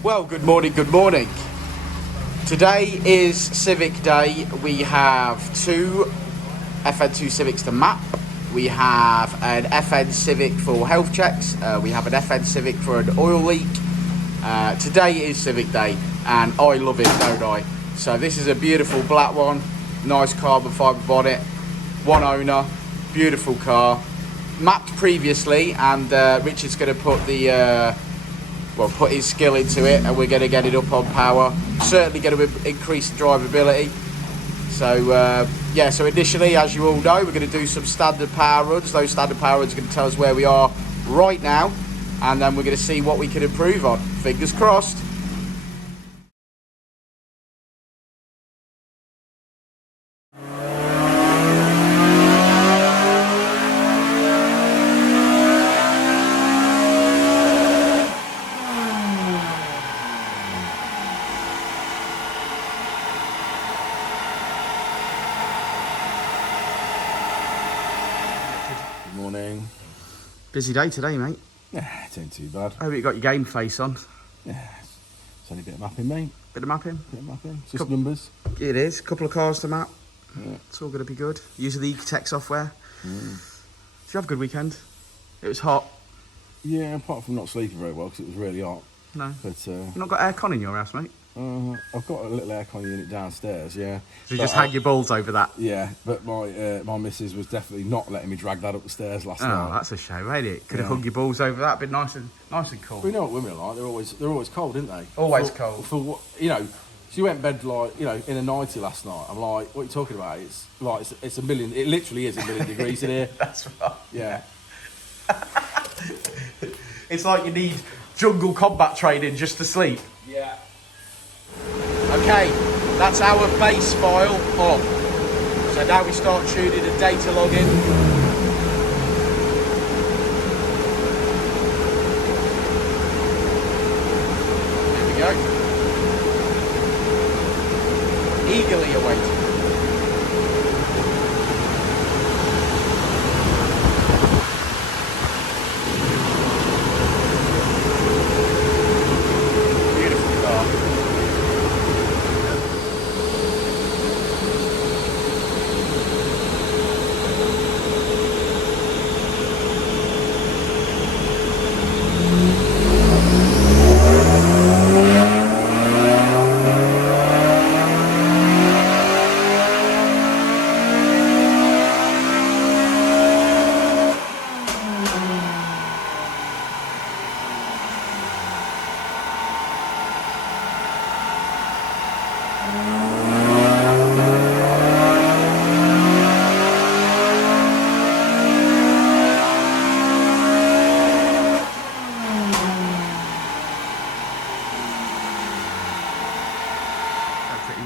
Well, good morning, good morning. Today is Civic Day. We have two FN2 Civics to map. We have an FN Civic for health checks. We have an FN Civic for an oil leak. Today is Civic Day and I love it, don't I? So this is a beautiful black one, nice carbon fibre bonnet, one owner, beautiful car. Mapped previously, and Richard's going to put the put his skill into it, and we're going to get it up on power. Certainly going to increase the drivability. So yeah, so initially, as you all know, we're going to do some standard power runs. Those standard power runs are going to tell us where we are right now, and then we're going to see what we can improve on. Fingers crossed. Morning. Busy day today, mate. Yeah, it ain't too bad. I hope you got your game face on. Yeah, it's only a bit of mapping, mate. Bit of mapping? Bit of mapping. Just numbers. It is. Couple of cars to map. Yeah. It's all going to be good. Using the Ecutek software. Did you have a good weekend? It was hot. Yeah, apart from not sleeping very well because it was really hot. No. But You've not got aircon in your house, mate? I've got a little aircon unit downstairs, yeah. So you just hang your balls over that? Yeah, but my missus was definitely not letting me drag that up the stairs last night. Oh, that's a shame, ain't it? Could have hung your balls over that, been nice and cool. Well, you know what women are like? They're always cold, aren't they? Always cold. For what, you know, she went to bed like, you know, in a 90 last night. I'm like, what are you talking about? It's like it's a million. It literally is a million degrees in here. That's right. Yeah. It's like you need jungle combat training just to sleep. Yeah. Okay, that's our base file on. So now we start tuning the data login. There we go. Eagerly awaiting.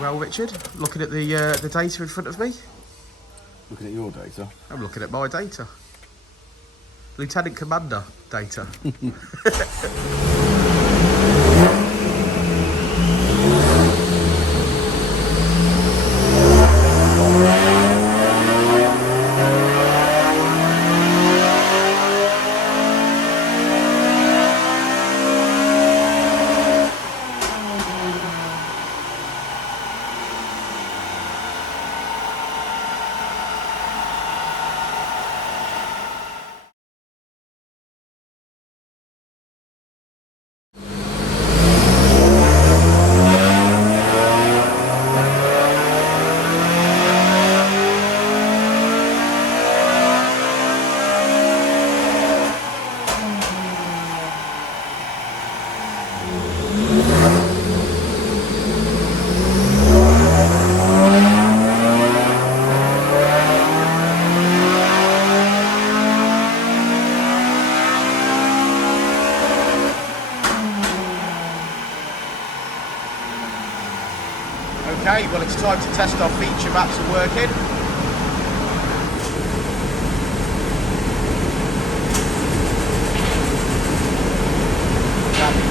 Well, Richard, looking at the data in front of me. Looking at your data. I'm looking at my data. Lieutenant Commander data. Okay, well it's time to test our feature maps are working.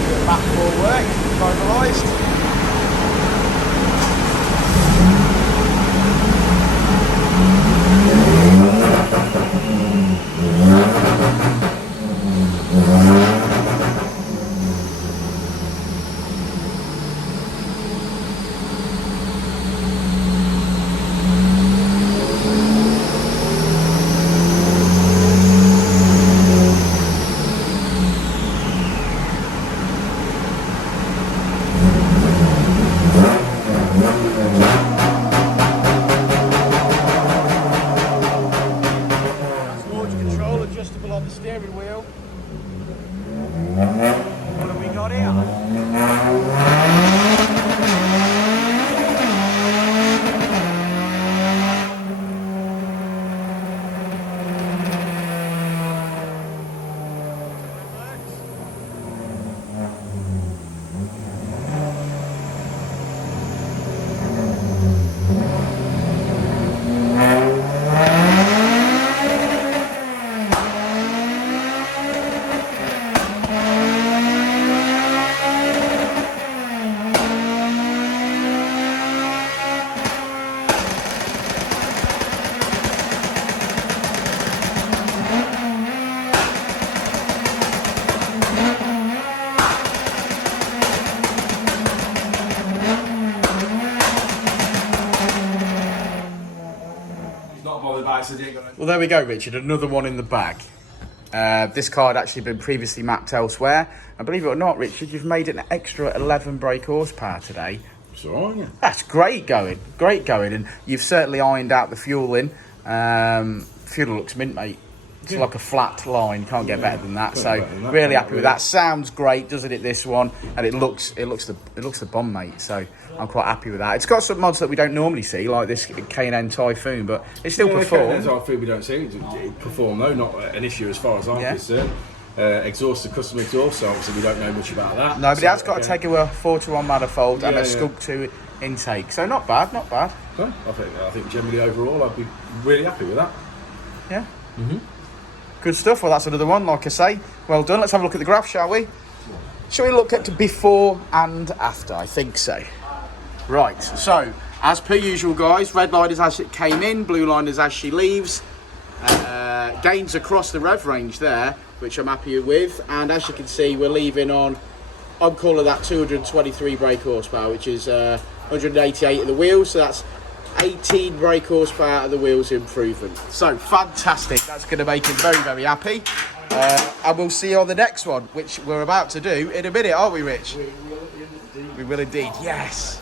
The map will work, finalised. Well, there we go, Richard. Another one in the bag. This car had actually been previously mapped elsewhere. And believe it or not, Richard, you've made an extra 11 brake horsepower today. It's all right, yeah. That's great going. And you've certainly ironed out the fueling. Fuel looks mint, mate. It's like a flat line. Can't get better than that. So really happy with that. Sounds great, doesn't it? This one, and it looks the bomb, mate. So I'm quite happy with that. It's got some mods that we don't normally see, like this K&N Typhoon, but it still performs. K&N Typhoon we don't see it perform though. Not an issue as far as I'm concerned. Exhaust, the custom exhaust, so obviously we don't know much about that. No, but it has got a Tegewa 4-to-1 manifold and a Skunk 2 intake. So not bad. Okay. I think generally overall I'd be really happy with that. Yeah. Good stuff. Well, that's another one, like I say. Well done. Let's have a look at the graph, shall we? Shall we look at before and after? I think so. Right. So, as per usual, guys, red line is as it came in, blue line is as she leaves. Gains across the rev range there, which I'm happy with. And as you can see, we're leaving on, I'm calling that 223 brake horsepower, which is 188 of the wheels. So that's 18 brake horsepower out of the wheels improvement. So fantastic. That's going to make him very, very happy. And we'll see you on the next one, which we're about to do in a minute, aren't we, Rich? We will indeed. Yes.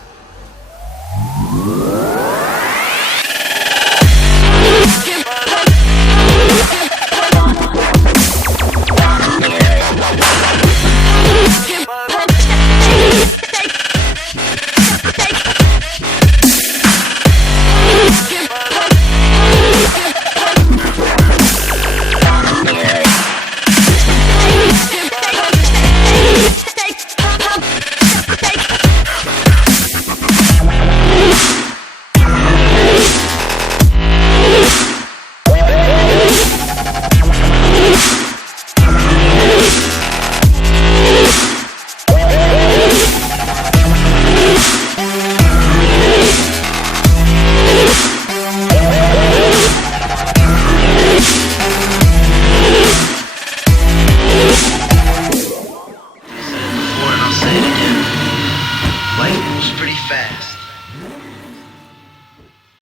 Life moves pretty fast.